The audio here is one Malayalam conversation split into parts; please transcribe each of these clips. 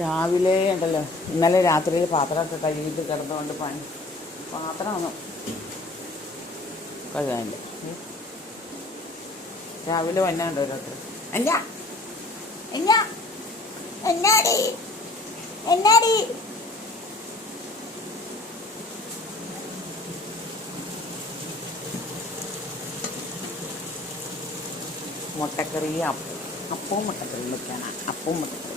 രാവിലെ ഉണ്ടല്ലോ. ഇന്നലെ രാത്രിയിൽ പാത്രമൊക്കെ കഴുകിയിട്ട് കിടന്നുകൊണ്ട് പണി. പാത്രമൊന്നും കഴുകാനില്ല. രാവിലെ വന്നാണ്ടോ രാത്രി എന്നാ എന്നാ? എന്നാടി? എന്നാടി? മുട്ടക്കറി അപ്പം അപ്പവും മുട്ടക്കറി വെക്കാനാണ് അപ്പവും മുട്ടക്കറി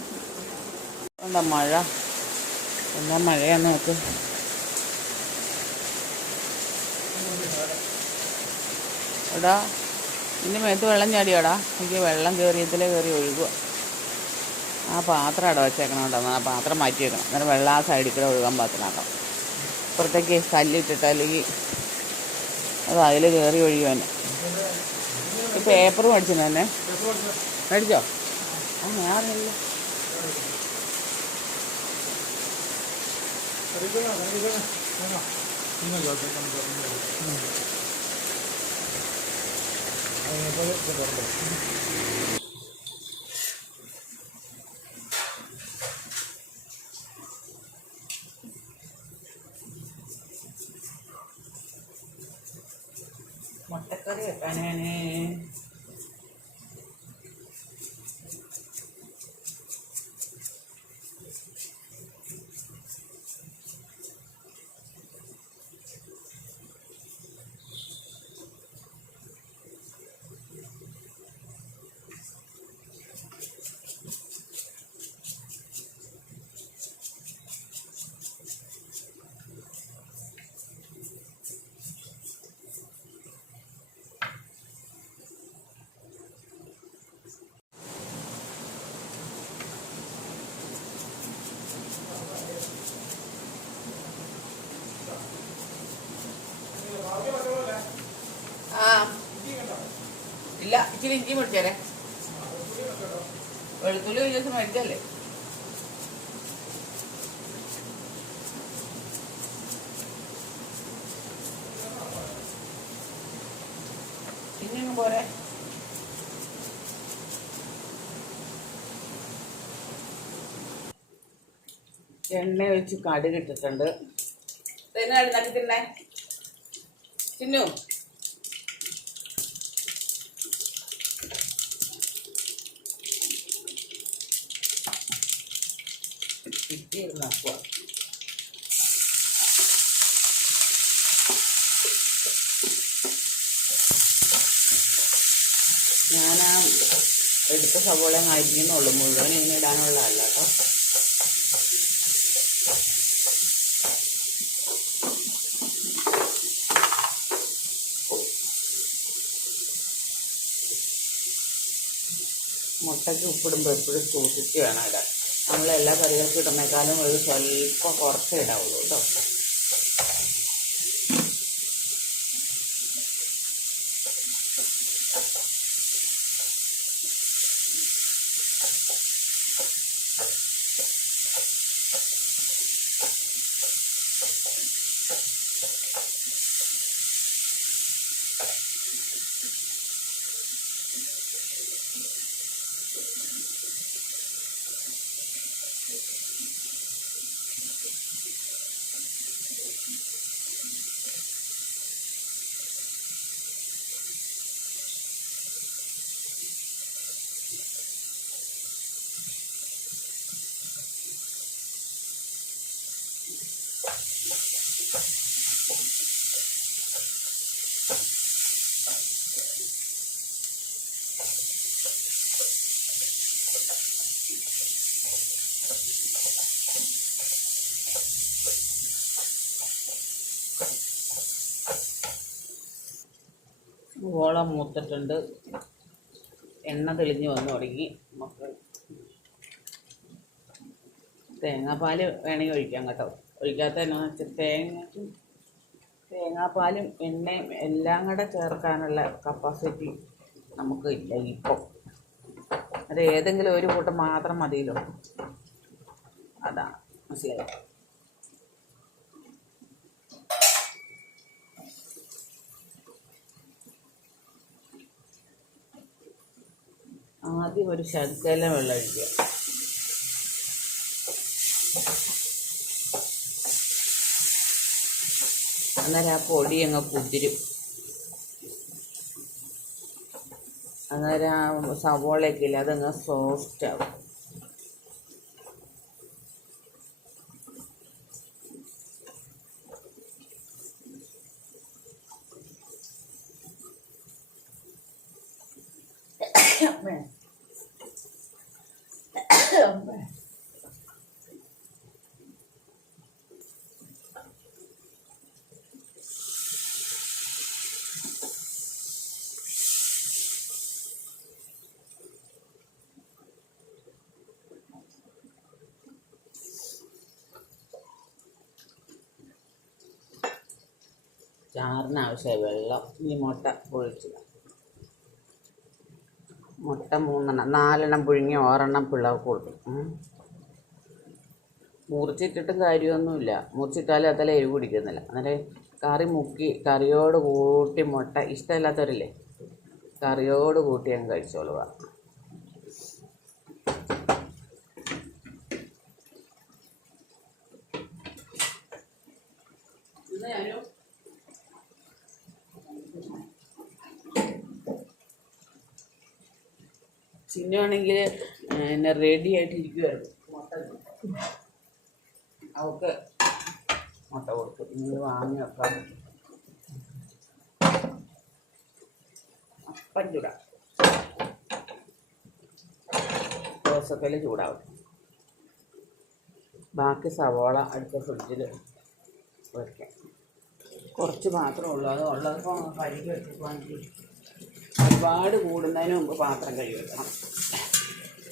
എന്താ മഴ? എന്താ മഴയാന്ന് നോക്ക് എടാ ഇനി മേത്ത് വെള്ളം ചാടിയോടാ? എനിക്ക് വെള്ളം കയറിയതിലേ കയറി ഒഴുകുക. ആ പാത്രം അവിടെ വെച്ചേക്കണം കേട്ടോ. ആ പാത്രം മാറ്റി വെക്കണം. അന്നേരം വെള്ളം ആ സൈഡിൽ കൂടെ ഒഴുകാൻ പാത്രമാക്കാം അപ്പുറത്തേക്ക് കല്ലിട്ടിട്ട് അല്ലെങ്കിൽ അത് അതിൽ കയറി ഒഴിയുവാൻ ഈ പേപ്പർ മേടിച്ചു തന്നെ മേടിച്ചോ? ആ ഞാൻ ਰਿਬਨ ਆ ਰਿਬਨ ਹੈ ਨਾ ਇਹਨਾਂ ਜਾ ਕੇ ਕੰਮ ਕਰਨਾ ਹੈ ਆਹ ਇਹ ਬਹੁਤ ਜ਼ਬਰਦਸਤ ഇച്ചിരി ഇഞ്ചി മേടിച്ചേരെ വെളുത്തുള്ളി ഒരു ദിവസം മേടിച്ചല്ലേ പിന്നെ പോരെ. എണ്ണ ഒഴിച്ച് കടുക് ഇട്ടിട്ടുണ്ട്. പിന്നെ നട്ടി തിന്നേ ഇട്ടിരുന്നാക്കുക ഞാൻ എടുത്ത സവോള അരിഞ്ഞെന്നുള്ളൂ മുഴുവൻ ഇങ്ങനെ ഇടാനുള്ളതല്ല കേട്ടോ. മുട്ടയ്ക്ക് ഉപ്പിടുമ്പോൾ എപ്പോഴും സൂക്ഷിച്ച് വേണം ഇടാൻ. നമ്മൾ എല്ലാ കറികൾക്കും ഇടുന്നേക്കാളും ഒരു സ്വല്പം കുറച്ചേ ഇടാവുള്ളൂ കേട്ടോ. ഓളം മൂത്തിട്ടുണ്ട്. എണ്ണ തെളിഞ്ഞ് വന്നു തുടങ്ങി. നമുക്ക് തേങ്ങാപ്പാൽ വേണമെങ്കിൽ ഒഴിക്കാം കേട്ടോ. ഒഴിക്കാത്ത എന്നാ വെച്ചാൽ തേങ്ങ തേങ്ങാപ്പാലും എണ്ണയും എല്ലാം കൂടെ ചേർക്കാനുള്ള കപ്പാസിറ്റി നമുക്ക് ഇല്ല ഇപ്പോൾ അത് ഏതെങ്കിലും ഒരു കൂട്ടം മാത്രം മതിയല്ലോ. അതാണ് മനസ്സിലായോ? ആദ്യം ഒരു ശകലം വെള്ളം ഒഴിക്കുക. അന്നേരം ആ പൊടി അങ്ങ് കുതിരും. അന്നേരം ആ സവോളയൊക്കെ ഇല്ല അതങ്ങ് സോഫ്റ്റ് ആവും. ചാറിന് ആവശ്യമായി വെള്ളം ഈ മുട്ട പൊഴിച്ചില്ല മുട്ട മൂന്നെണ്ണം നാലെണ്ണം പുഴുങ്ങി ഓരെണ്ണം പിള്ളേർക്ക് കൊടുക്കും. മുറിച്ചിട്ടിട്ടും കാര്യമൊന്നുമില്ല. മുറിച്ചിട്ടാലും അതല്ല എരിവ് പിടിക്കുന്നില്ല. അന്നേരം കറി മുക്കി കറിയോട് കൂട്ടി മുട്ട ഇഷ്ടമില്ലാത്തവരില്ലേ? കറിയോട് കൂട്ടി അങ്ങ് കഴിച്ചോളുക ചിന്നുവാണെങ്കിൽ എന്നെ റെഡി ആയിട്ടിരിക്കുമായിരുന്നു മുട്ട മുട്ട കൊടുത്തു. നിങ്ങൾ വാങ്ങി വെക്കാം അപ്പം ചൂടാം. ദോശക്കല്ല് ചൂടാവും ബാക്കി സവോള അടുത്ത ഫ്രിഡ്ജിൽ വയ്ക്കാം കുറച്ച് മാത്രമേ ഉള്ളൂ. അത് ഉള്ളതിപ്പോൾ കഴുകി വെച്ചിട്ട് ഒരുപാട് കൂടുന്നതിന് മുമ്പ് പാത്രം കഴുകി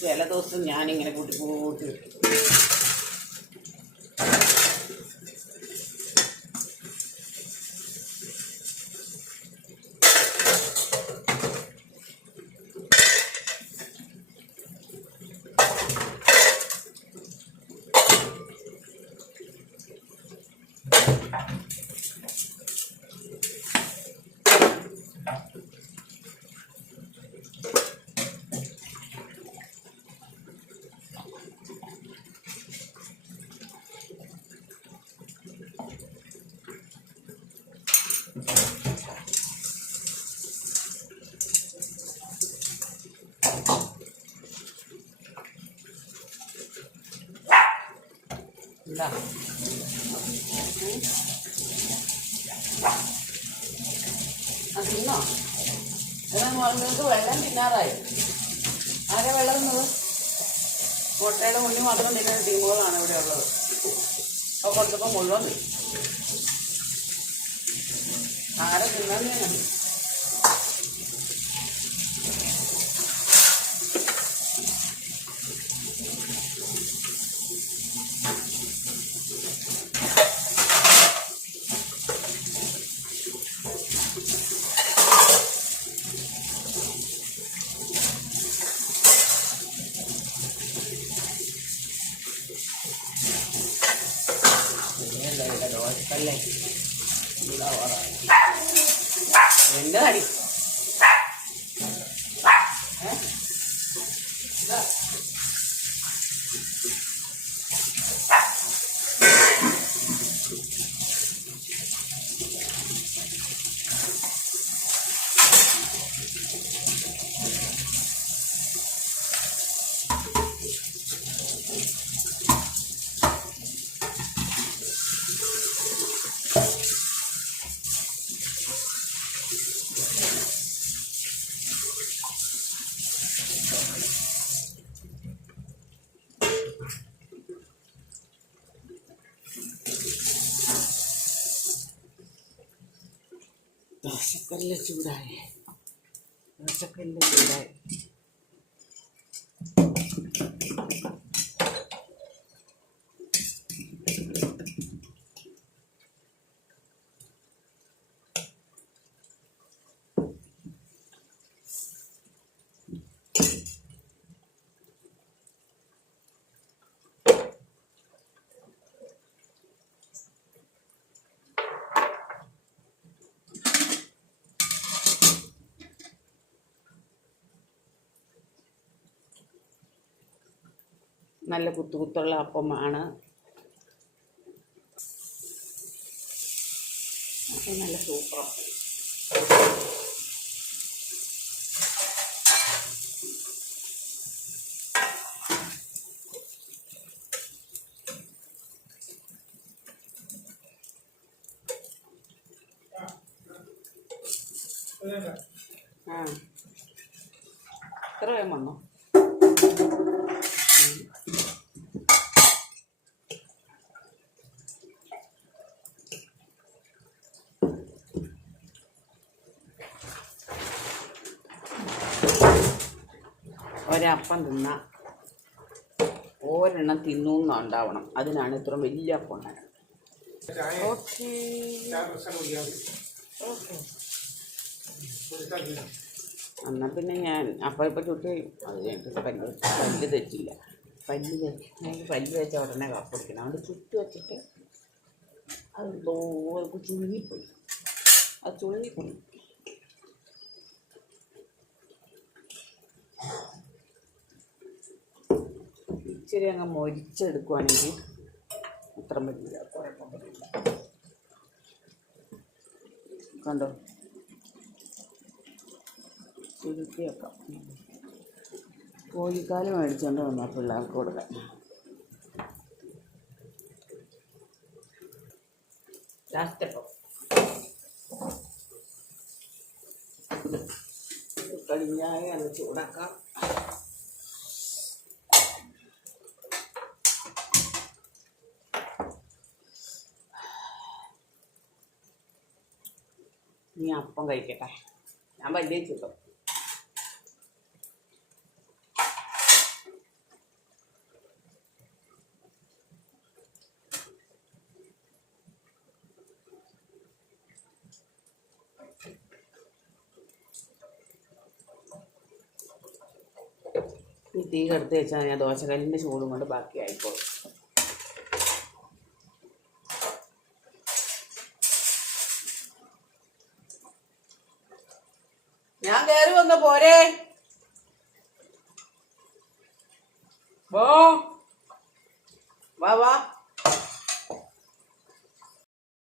ചില ദിവസം ഞാനിങ്ങനെ കൂട്ടി കൂട്ടി വെക്കും ആ തിന്നോ? എന്നാ നിങ്ങൾക്ക് വെള്ളം തിന്നാറായി. ആരാ വെള്ളം തിന്നത് മുട്ടയുടെ കുഞ്ഞു മാത്രം തിന്നുന്ന ടീമുകളാണ് ഇവിടെ ഉള്ളത്. അപ്പോൾ കൊടുത്തപ്പോൾ മുഴുവൻ. ആരെ തിന്നാൻ Hã? Dá. सकल चूड़ा है। रसकल चूड़ा है നല്ല കുത്തുകുത്തുള്ള അപ്പമാണ്. നല്ല സൂപ്പർ ആ. എത്ര വേഗം വന്നോ? ഒരപ്പം തിന്ന ഒരെണ്ണം തിന്നു ഉണ്ടാവണം അതിനാണ് ഇത്ര വലിയ അപ്പം ഓക്കേ. ഓക്കെ. എന്നാൽ പിന്നെ ഞാൻ അപ്പം ഇപ്പം ചുട്ട് അത് കഴിഞ്ഞിട്ട് പല്ല് പല്ല് തെറ്റില്ല. പല്ല് തെറ്റി പല്ല് വെച്ച ഉടനെ കാപ്പ് കുടിക്കണം. അതുകൊണ്ട് ചുട്ട് വെച്ചിട്ട് അത് തോർക്ക് ചുരുങ്ങിപ്പോയി അത് ചുരുങ്ങിപ്പോയി ഇച്ചിരി അങ്ങ് മൊരിച്ചെടുക്കുവാണെങ്കിൽ അത്ര മതി കണ്ടോ? ചുരുക്കി വെക്കാം കോഴിക്കാൽ മേടിച്ചുകൊണ്ട് വന്നാൽ പിള്ളേർക്ക് കൊടുക്കാം ലാസ്റ്റ് അപ്പം. കടിഞ്ഞായ അത് ചൂടാക്കാം. നീ അപ്പം കഴിക്കട്ടെ. ഞാൻ വലിയ ചുട്ടും തീ കടുത്ത് വെച്ചാൽ ഞാൻ ദോശക്കല്ലിന്റെ ചൂടും കൊണ്ട് ബാക്കി ഞാൻ കയറി